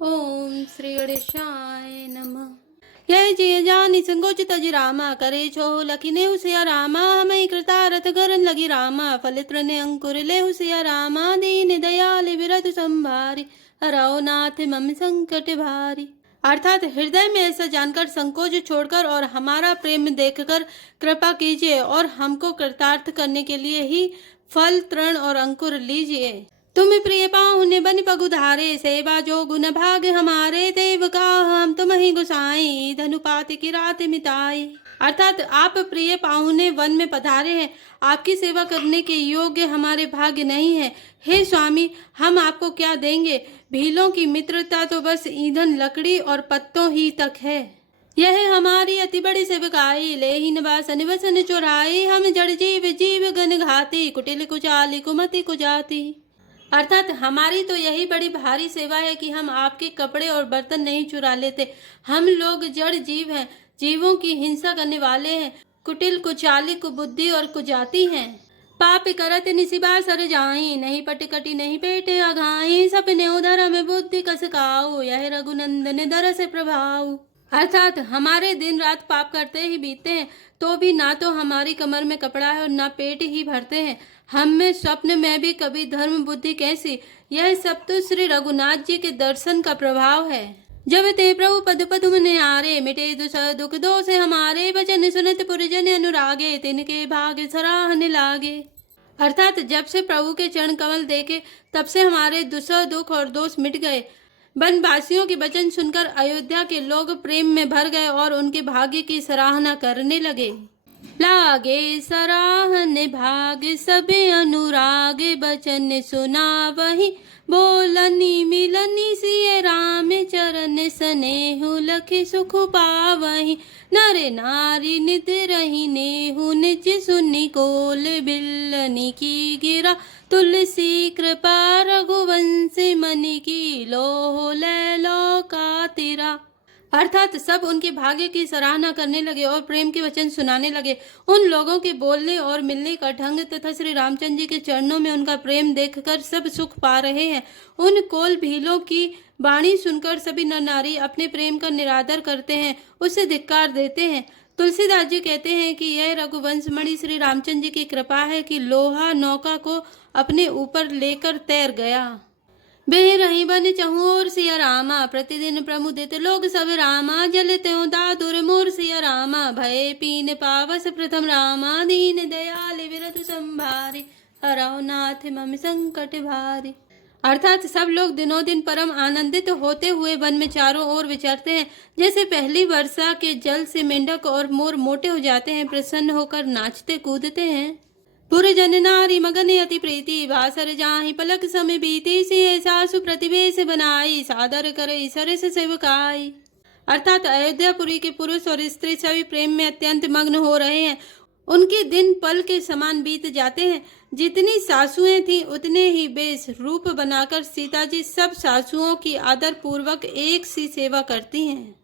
ओम श्री गणेशाय नमः। जय जय जानी संकोचित जी रामा करे छो लखिने हुसिया रामा हमें कृतारथ करन लगी रामा फलित्र ने अंकुर ले हुसिया रामा दीन दयाल विरत संभारी हराओ नाथ मम संकट भारी। अर्थात हृदय में ऐसा जानकर संकोच छोड़कर और हमारा प्रेम देखकर कृपा कीजिए और हमको कृतार्थ करने के लिए ही फल तृण और अंकुर लीजिए। तुम प्रिय पाहुने बन पगुधारे सेवा जो गुण भाग हमारे देव का हम तुम ही गुसाई धनुपात की रात मिताई। अर्थात आप प्रिय पाहुने वन में पधारे हैं, आपकी सेवा करने के योग्य हमारे भाग्य नहीं है। हे स्वामी, हम आपको क्या देंगे? भीलों की मित्रता तो बस ईंधन लकड़ी और पत्तों ही तक है। यह हमारी अति बड़ी सेवकाई ले ही निवासन वसन चुराई हम जड़ जीव जीव गन घाती कुटिल कुचाली कुमति कुजाती। अर्थात हमारी तो यही बड़ी भारी सेवा है कि हम आपके कपड़े और बर्तन नहीं चुरा लेते। हम लोग जड़ जीव हैं, जीवों की हिंसा करने वाले हैं, कुटिल कुचाली कुबुद्धि और कुजाती हैं। पाप करत निसिबा सर जाई नहीं पटकटी नहीं पेटे अघाई सपने उधर में बुद्धि कसकाऊ यह रघुनंदन दर से प्रभाव। अर्थात हमारे दिन रात पाप करते ही बीतते हैं तो भी ना तो हमारी कमर में कपड़ा है और ना पेट ही भरते हैं। हम में स्वप्न में भी कभी धर्म बुद्धि कैसी? यह सब तो श्री रघुनाथ जी के दर्शन का प्रभाव है। जब ते प्रभु पद पदुम निहारे मिटे दुख दोष हमारे वचन सुनत पुरजन अनुरागे तिनके भाग्य सराहने लागे। अर्थात जब से प्रभु के चरण कमल देखे तब से हमारे दुख और दोष मिट गए। वनवासियों के वचन सुनकर अयोध्या के लोग प्रेम में भर गए और उनके भाग्य की सराहना करने लगे। लागे सराहने भाग्य सभी अनुराग बचन सुना वही बोलनी मिलनी सिय राम चरण स्नेहु लखि सुख पावही नर नारी निध रही नेहु निज सुनि कोल बिल्लनी की गिरा तुलसी कृपा रघुवंश मनि की लोह ले लो का तेरा। अर्थात सब उनके भाग्य की सराहना करने लगे और प्रेम के वचन सुनाने लगे। उन लोगों के बोलने और मिलने का ढंग तथा श्री रामचंद्र जी के चरणों में उनका प्रेम देखकर सब सुख पा रहे हैं। उन कोल भीलों की वाणी सुनकर सभी नर नारी अपने प्रेम का निरादर करते हैं, उसे धिक्कार देते हैं। तुलसीदास जी कहते हैं कि यह रघुवंश मणि श्री रामचंद्र जी की कृपा है कि लोहा नौका को अपने ऊपर लेकर तैर गया। बे रही बन चहूर सिया रामा प्रतिदिन प्रमुदित लोग सब रामा जल त्यों दादुर मोर सिया रामा भय पीन पावस प्रथम रामा दीन दयाल विरत संभारी हराओ नाथ मम संकट भारी। अर्थात सब लोग दिनों दिन परम आनंदित होते हुए वन में चारों ओर विचरते हैं। जैसे पहली वर्षा के जल से मेंढक और मोर मोटे हो जाते हैं, प्रसन्न होकर नाचते कूदते हैं। पुरजन नारी मगन अति प्रीति भासर जाहि पलक समय बीती सिय सासु प्रतिवेश बनाई सादर करे सरस सेवकाई। अर्थात अयोध्यापुरी के पुरुष और स्त्री सभी प्रेम में अत्यंत मग्न हो रहे हैं। उनके दिन पल के समान बीत जाते हैं। जितनी सासुएं थीं उतने ही बेस रूप बनाकर सीता जी सब सासुओं की आदर पूर्वक एक सी सेवा करती हैं।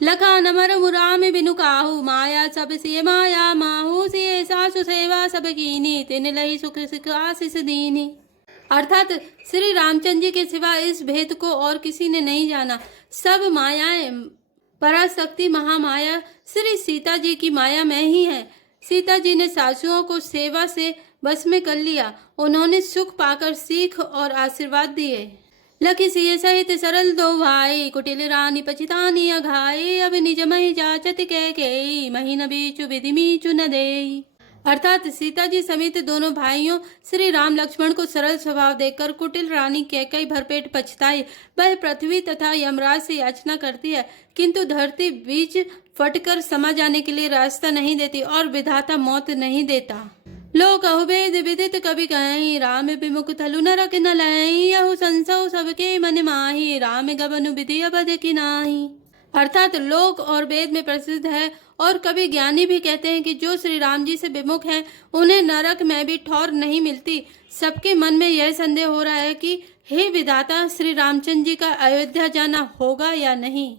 लखा नमर मुराम बिनु काहू माया सब सिय माया माहू सिय सासु सेवा सब कीनी तिन लही सुख सिख आशीष दीनी। अर्थात श्री रामचंद्र जी के सिवा इस भेद को और किसी ने नहीं जाना। सब मायाएं पराशक्ति महामाया श्री सीता जी की माया में ही है। सीता जी ने सासुओं को सेवा से बस में कर लिया। उन्होंने सुख पाकर सीख और आशीर्वाद दिए। लखी सिय सहित सरल दो भाई कुटिल रानी पचितानी अघाई अब निज मही जाचत के महीन बीचु विधि मीचु न देई। अर्थात सीता जी समेत दोनों भाइयों श्री राम लक्ष्मण को सरल स्वभाव देखकर कुटिल रानी कैकई भरपेट पछताई। वह पृथ्वी तथा यमराज से याचना करती है किंतु धरती बीच फटकर समा जाने के लिए रास्ता नहीं देती और विधाता मौत नहीं देता। लो कहु वेद विदित कवि कहीं राम विमुख थलु नरक न लहीं यहु संसव सबके मन माही राम गबनु विधि अबध की नाही। अर्थात लोक और वेद में प्रसिद्ध है और कभी ज्ञानी भी कहते हैं कि जो श्री राम जी से विमुख हैं उन्हें नरक में भी ठौर नहीं मिलती। सबके मन में यह संदेह हो रहा है कि हे विधाता श्री रामचंद्र जी का अयोध्या जाना होगा या नहीं।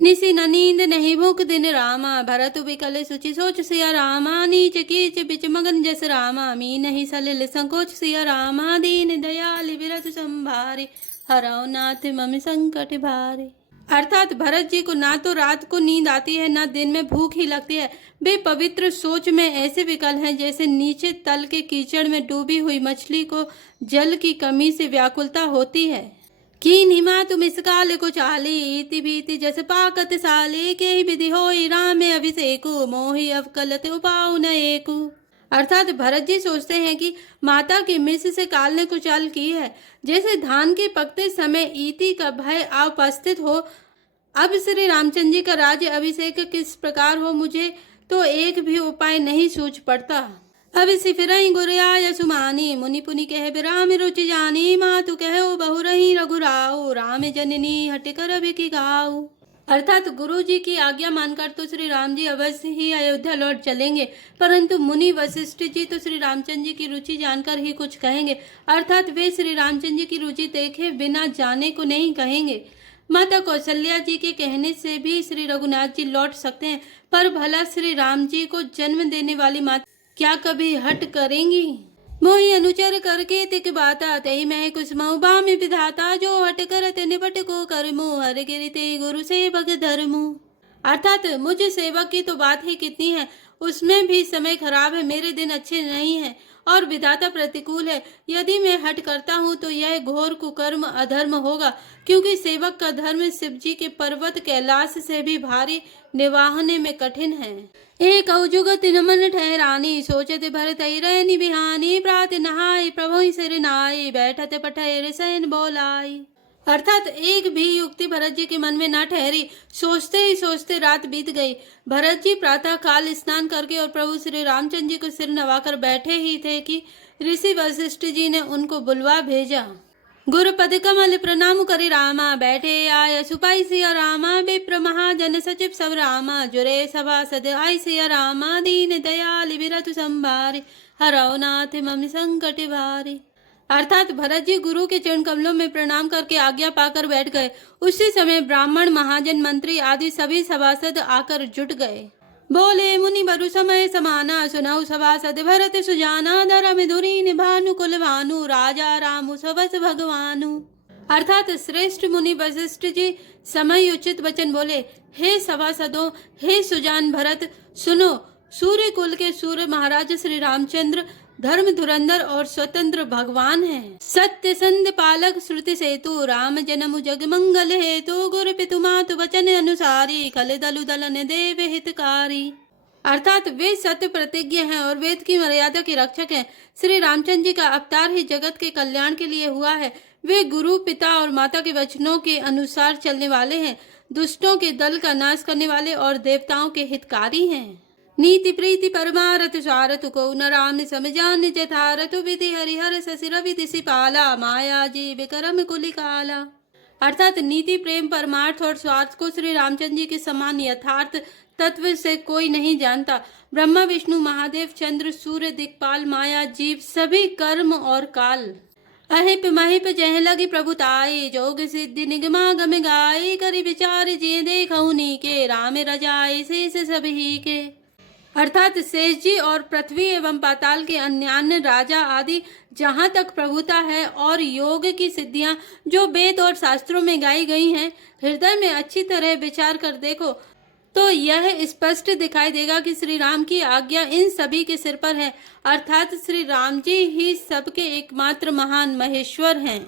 निसी न नींद नहीं भूख दिन रामा भरत विकल सुचि सोच सिया रामा नीच कीच बिच मगन जस रामा मी नहीं सलिल संकोच सिया रामा दीन दयाल विरत संभारी हरौ नाथ मम संकट भारे। अर्थात भरत जी को ना तो रात को नींद आती है, ना दिन में भूख ही लगती है। वे पवित्र सोच में ऐसे विकल हैं जैसे नीचे तल के कीचड़ में डूबी हुई मछली को जल की कमी से व्याकुलता होती है। कीन हिमा तुम इस काल को चाली, इति भीति जस पाकत साले, के ही विधि होई राम अभिषेकु, मोहि अवकलत उपाउ न एकु। अर्थात भरत जी सोचते हैं कि माता की मिस से काल ने कुचाल की है। जैसे धान के पकते समय ईति का भय उपस्थित हो, अब श्री रामचंद्र जी का राज्य अभिषेक किस प्रकार हो, मुझे तो एक भी उपाय नहीं सूझ पड़ता। अब सिफिरई गुरया सुमानी, मुनि पुनि कह बिराम रुचि जानी, मातु कहो बहु रही रघुराऊ, राम जननी हट कर अभी की गाऊ। अर्थात गुरु जी की आज्ञा मानकर तो श्री राम जी अवश्य ही अयोध्या लौट चलेंगे, परंतु मुनि वशिष्ठ जी तो श्री रामचंद्र जी की रुचि जानकर ही कुछ कहेंगे। अर्थात वे श्री रामचंद्र जी की रुचि देखे बिना जाने को नहीं कहेंगे। माता कौशल्या जी के कहने से भी श्री रघुनाथ जी लौट सकते हैं, पर भला श्री राम जी को जन्म देने वाली माता क्या कभी हट करेंगी? मोहि अनुचर करके तिक बाता, तही मैं कुसुमऊ बामी विधाता, जो हट करत निपट को करमु, हर गिरते गुरु सेवक धर्मु। अर्थात मुझ सेवक की तो बात ही कितनी है, उसमें भी समय खराब है, मेरे दिन अच्छे नहीं हैं और विधाता प्रतिकूल है। यदि मैं हट करता हूँ तो यह घोर कुकर्म अधर्म होगा, क्योंकि सेवक का धर्म शिव जी के पर्वत कैलाश से भी भारी, निवाहने में कठिन है। एक जुग तिन मन ठहरानी, सोचत भरत रैनी बिहानी, प्रात नहाय प्रभु सिर नाई, बैठत पठैर सैन बोलाई। अर्थात एक भी युक्ति भरत जी के मन में ना ठहरी, सोचते ही सोचते रात बीत गई। भरत जी प्रातः काल स्नान करके और प्रभु श्री रामचंद्र जी को सिर नवाकर बैठे ही थे कि ऋषि वशिष्ठ जी ने उनको बुलवा भेजा। गुरु पद कमल प्रणाम करि रामा, बैठे आय सुपाई सिया रामा, विप्र महाजन सचिव सब रामा, जुरे सभा सद आई सिया रामा, दीन दयाल विरतु संभारे, हरौ नाथ मम संकट भारे। अर्थात भरत जी गुरु के चरण कमलों में प्रणाम करके आज्ञा पाकर बैठ गए। उसी समय ब्राह्मण महाजन मंत्री आदि सभी सभासद आकर जुट गए। बोले मुनि बरु समय समाना, सुनऊ सभासद भरत सुजाना, धर्म धुरी निभानु कुल भानु, राजा रामु सबस भगवानु। अर्थात श्रेष्ठ मुनि वशिष्ठ जी समय उचित वचन बोले, हे सभासदों, हे सुजान भरत, सुनो, सूर्य कुल के सूर्य महाराज श्री रामचंद्र धर्म धुरंधर और स्वतंत्र भगवान है। सत्य संध पालक श्रुति सेतु, राम जन्म जग मंगल हेतु, गुरु पितु मातु वचन अनुसारी, खल दलु दलन देव हितकारी। अर्थात वे सत्य प्रतिज्ञ हैं और वेद की मर्यादा के रक्षक हैं। श्री रामचंद्र जी का अवतार ही जगत के कल्याण के लिए हुआ है। वे गुरु पिता और माता के वचनों के अनुसार चलने वाले हैं, दुष्टों के दल का नाश करने वाले और देवताओं के हितकारी हैं। नीति प्रीति परमारथ स्वारथ को न राम समझान जथारथ, विधि हरिहर ससिर विधि सिपाला, माया जी विक्रम कुलिकाला। अर्थात नीति प्रेम परमार्थ और स्वार्थ को श्री रामचंद्र जी के समान यथार्थ तत्व से कोई नहीं जानता। ब्रह्मा विष्णु महादेव चंद्र सूर्य दिक्पाल माया जीव सभी कर्म और काल। अहिप महिप जह लगी प्रभुताई, जोग सिद्धि निगमा गम गाई, करि विचार जिये देखऊ नीके, राम रजाए शेष सभी के। अर्थात शेष जी और पृथ्वी एवं पाताल के अन्यान्य राजा आदि जहाँ तक प्रभुता है और योग की सिद्धियां जो वेद और शास्त्रों में गाई गई हैं, हृदय में अच्छी तरह विचार कर देखो तो यह स्पष्ट दिखाई देगा कि श्री राम की आज्ञा इन सभी के सिर पर है। अर्थात श्री राम जी ही सबके एकमात्र महान महेश्वर हैं।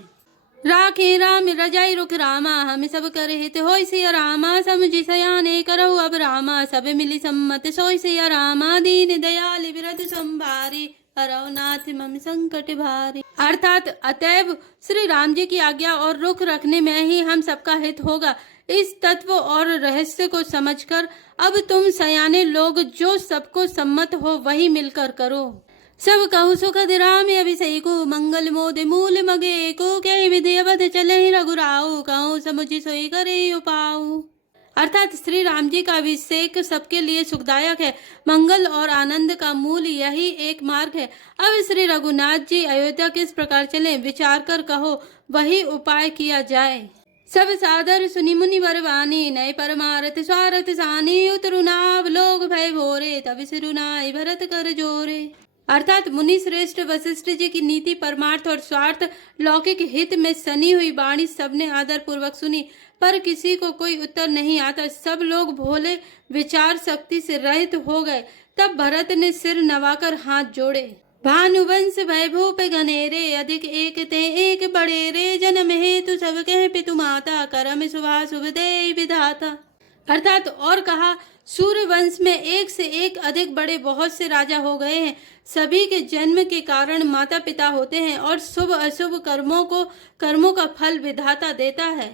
राखे राम रजाई रुख रामा, हम सब कर हित होय सिया रामा, समझि सयाने करहु अब रामा, सब मिली सम्मत सोय सिया रामा, दीन दयाल विरत संभारी, हरौ नाथ मम संकट भारी। अर्थात अतएव श्री राम जी की आज्ञा और रुख रखने में ही हम सबका हित होगा। इस तत्व और रहस्य को समझकर अब तुम सयाने लोग जो सबको सम्मत हो वही मिलकर करो। सब कहु सुखद राम अभिषेकु, मंगल मोद मूल मगे को, के विधि अवध चले रघुराऊ, कहूँ समुझि सोई करे उपाऊ। अर्थात श्री राम जी का अभिषेक सबके लिए सुखदायक है। मंगल और आनंद का मूल यही एक मार्ग है। अब श्री रघुनाथ जी अयोध्या किस प्रकार चले, विचार कर कहो, वही उपाय किया जाए। सब सादर सुनि मुनि बरवानी, नय परमारथ स्वारथ सानी, उतरु नाव लोग भय भोरे, तब सिरुनाई भरत कर जोरे। अर्थात मुनि श्रेष्ठ वशिष्ठ जी की नीति, परमार्थ और स्वार्थ लौकिक हित में सनी हुई वाणी सबने आदर पूर्वक सुनी, पर किसी को कोई उत्तर नहीं आता। सब लोग भोले विचार शक्ति से रहित हो गए। तब भरत ने सिर नवाकर हाथ जोड़े। भानुवंश वैभव पे घनेरे, अधिक एक ते एक बड़े रे, जन्म हेतु सब कह पितु माता, करम शुभा शुभ दे विधाता। अर्थात और कहा, सूर्य वंश में एक से एक अधिक बड़े बहुत से राजा हो गए हैं। सभी के जन्म के कारण माता पिता होते हैं और शुभ अशुभ कर्मों का फल विधाता देता है।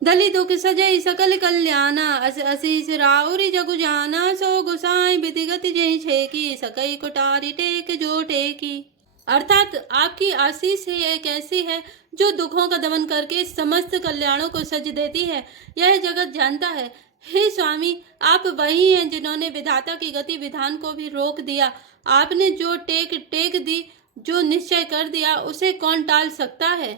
दलित दुख सजई सकल कल्याणा, असीस राउरी जगु जाना, सो गुसाई विधि गति जय छेकी, सकई कुटारी टेक जो टेकी। अर्थात आपकी आशीष है एक ऐसी है जो दुखों का दमन करके समस्त कल्याणों को सज देती है। यह जगत जानता है। हे स्वामी, आप वही हैं जिन्होंने विधाता की गति विधान को भी रोक दिया। आपने जो टेक दी, जो निश्चय कर दिया, उसे कौन टाल सकता है।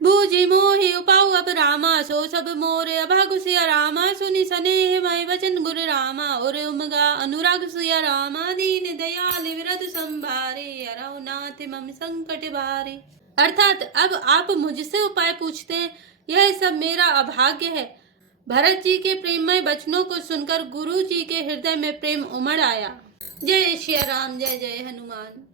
बूझी मोहि उपाउ अब रामा, सो सब मोरे अभागु सिया रामा, सुनि सनेह मय वचन गुर रामा, और उमगा अनुराग सिया रामा, दीन दयाल विरद संभारे, अरौ नाथ मम संकट बारे। अर्थात अब आप मुझसे उपाय पूछते हैं, यह सब मेरा अभाग्य है। भरत जी के प्रेममय वचनों को सुनकर गुरु जी के हृदय में प्रेम उमड़ आया। जय श्री राम, जय जय हनुमान।